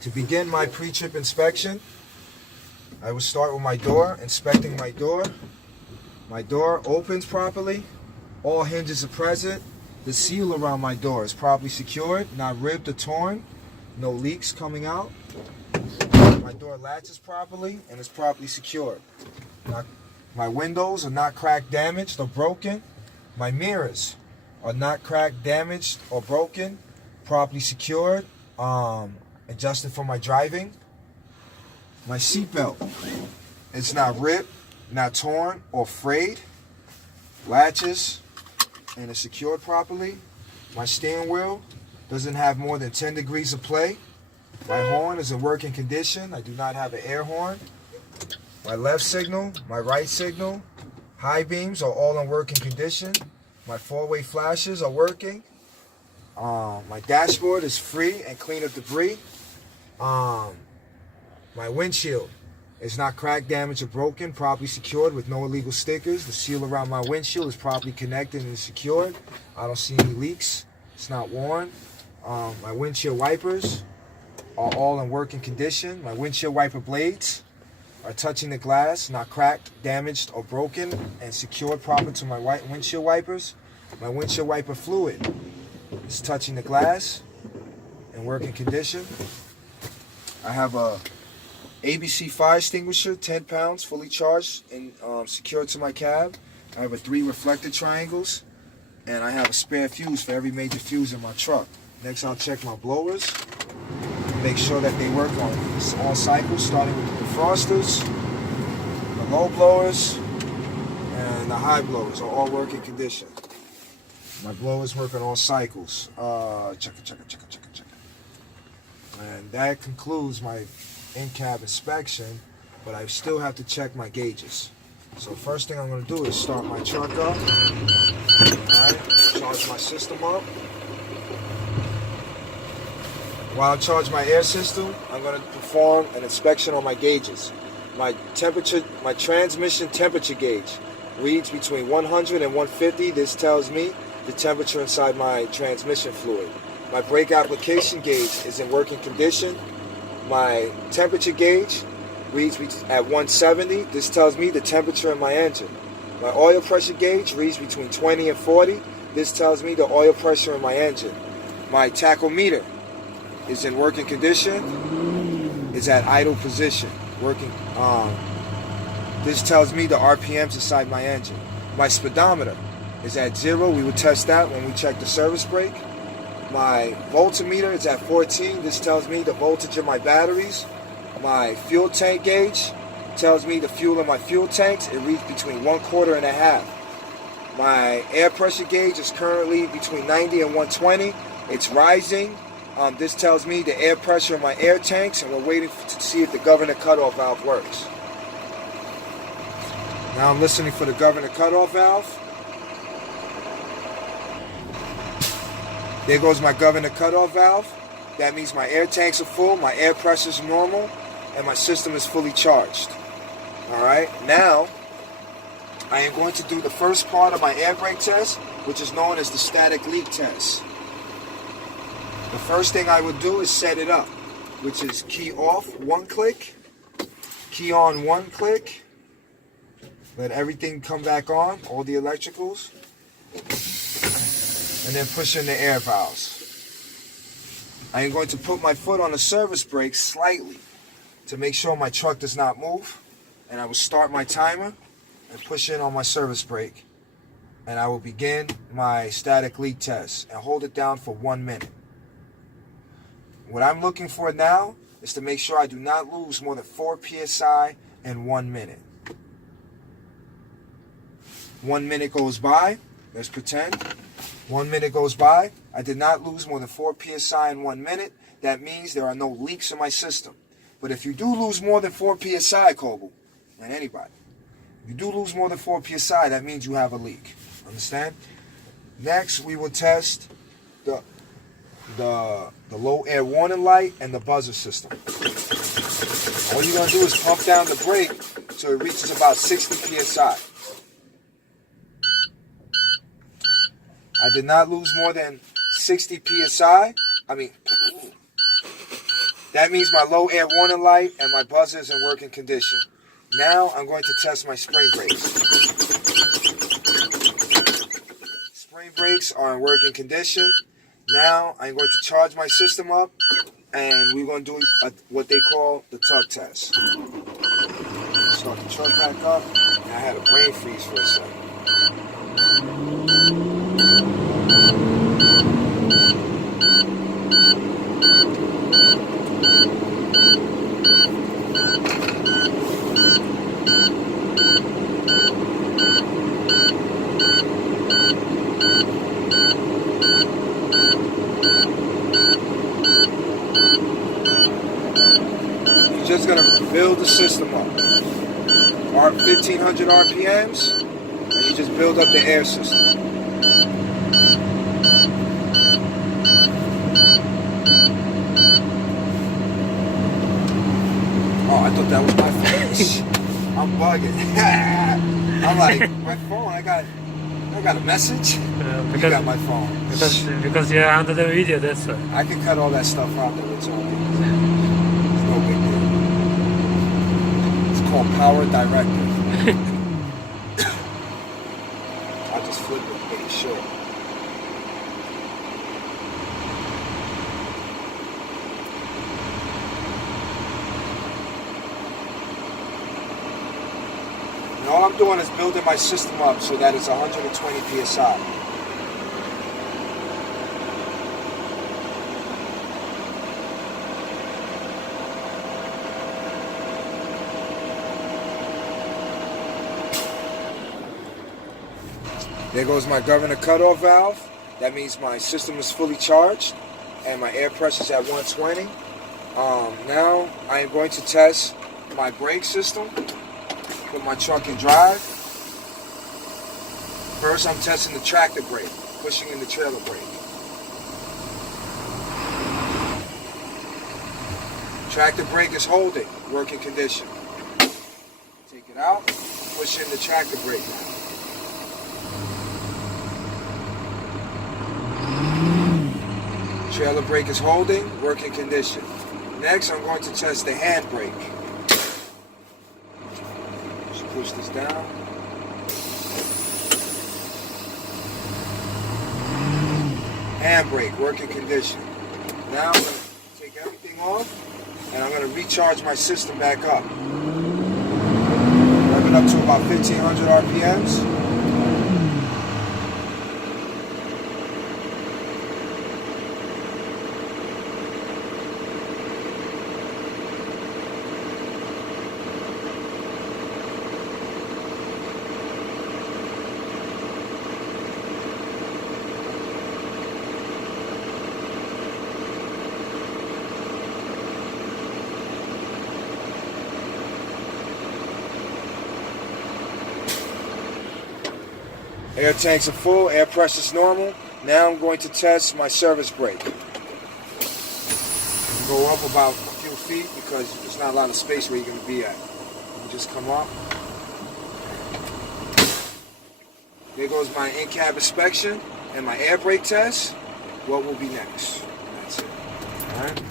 To begin my pre-trip inspection, I will start with my door, inspecting my door. My door opens properly. All hinges are present. The seal around my door is properly secured, not ripped or torn. No leaks coming out. My door latches properly and is properly secured. My windows are not cracked, damaged, or broken. My mirrors are not cracked, damaged, or broken. Properly secured. Adjusted for my driving. My seatbelt is not ripped, not torn, or frayed. Latches and is secured properly. My steering wheel doesn't have more than 10 degrees of play. My horn is in working condition. I do not have an air horn. My left signal, my right signal, high beams are all in working condition. My four-way flashes are working. My dashboard is free and clean of debris. My windshield is not cracked, damaged, or broken, properly secured with no illegal stickers. The seal around my windshield is properly connected and secured. I don't see any leaks. It's not worn. My windshield wipers are all in working condition. My windshield wiper blades are touching the glass, not cracked, damaged, or broken, and secured proper to my windshield wipers. My windshield wiper fluid is touching the glass in working condition. I have a ABC fire extinguisher, 10 pounds, fully charged and secured to my cab. I have 3 reflector triangles, and I have a spare fuse for every major fuse in my truck. Next, I'll check my blowers, make sure that they work on all cycles, starting with the defrosters, the low blowers, and the high blowers are all working condition. My blowers work on all cycles. Check it. And that concludes my in-cab inspection, but I still have to check my gauges. So first thing I'm going to do is start my truck up. Alright, charge my system up. While I charge my air system, I'm going to perform an inspection on my gauges. My transmission temperature gauge reads between 100 and 150. This tells me the temperature inside my transmission fluid. My brake application gauge is in working condition. My temperature gauge reads at 170. This tells me the temperature in my engine. My oil pressure gauge reads between 20 and 40. This tells me the oil pressure in my engine. My tachometer is in working condition. It's at idle position. Working. This tells me the RPMs inside my engine. My speedometer is at 0. We will test that when we check the service brake. My voltmeter is at 14. This tells me the voltage of my batteries. My fuel tank gauge tells me the fuel in my fuel tanks. It reads between 1/4 and 1/2. My air pressure gauge is currently between 90 and 120. It's rising. This tells me the air pressure in my air tanks, and we're waiting to see if the governor cutoff valve works. Now I'm listening for the governor cutoff valve. There goes my governor cutoff valve. That means my air tanks are full, my air pressure is normal, and my system is fully charged. Alright, now I am going to do the first part of my air brake test, which is known as the static leak test. The first thing I would do is set it up, which is key off, 1 click, key on, 1 click, let everything come back on, all the electricals, and then push in the air valves. I am going to put my foot on the service brake slightly to make sure my truck does not move, and I will start my timer and push in on my service brake, and I will begin my static leak test and hold it down for 1 minute. What I'm looking for now is to make sure I do not lose more than 4 psi in 1 minute. 1 minute goes by. Let's pretend. 1 minute goes by. I did not lose more than 4 psi in 1 minute. That means there are no leaks in my system. But if you do lose more than 4 psi, Kobu, and anybody, if you do lose more than 4 psi, that means you have a leak. Understand? Next, we will test the low air warning light and the buzzer system. All you're going to do is pump down the brake till it reaches about 60 psi. I did not lose more than 60 psi. That means my low air warning light and my buzzer is in working condition. Now I'm going to test my spring brakes. Spring brakes are in working condition. Now I'm going to charge my system up and we're going to do what they call the tug test. Start the truck back up. And I had a brain freeze for a second. Just gonna build the system up. 1500 RPMs, and you just build up the air system. Oh, I thought that was my phone. I'm bugging. I'm like, my phone. I got a message. You got my phone. Because you're under the video, that's why. I can cut all that stuff out that it's on. It's no big deal. Called Power Directive. I'll just flip it and make it short. And all I'm doing is building my system up so that it's 120 psi. There goes my governor cutoff valve. That means my system is fully charged and my air pressure is at 120. Now I am going to test my brake system. Put my truck in drive. First I'm testing the tractor brake, pushing in the trailer brake. Tractor brake is holding, working condition. Take it out, push in the tractor brake now. Trailer brake is holding, working condition. Next, I'm going to test the hand brake. Just push this down. Hand brake, working condition. Now I'm going to take everything off, and I'm going to recharge my system back up. Rev it up to about 1500 RPMs. Air tanks are full, air pressure is normal. Now I'm going to test my service brake. Go up about a few feet because there's not a lot of space where you're going to be at. You just come up. There goes my in-cab inspection and my air brake test. What will be next? That's it. All right.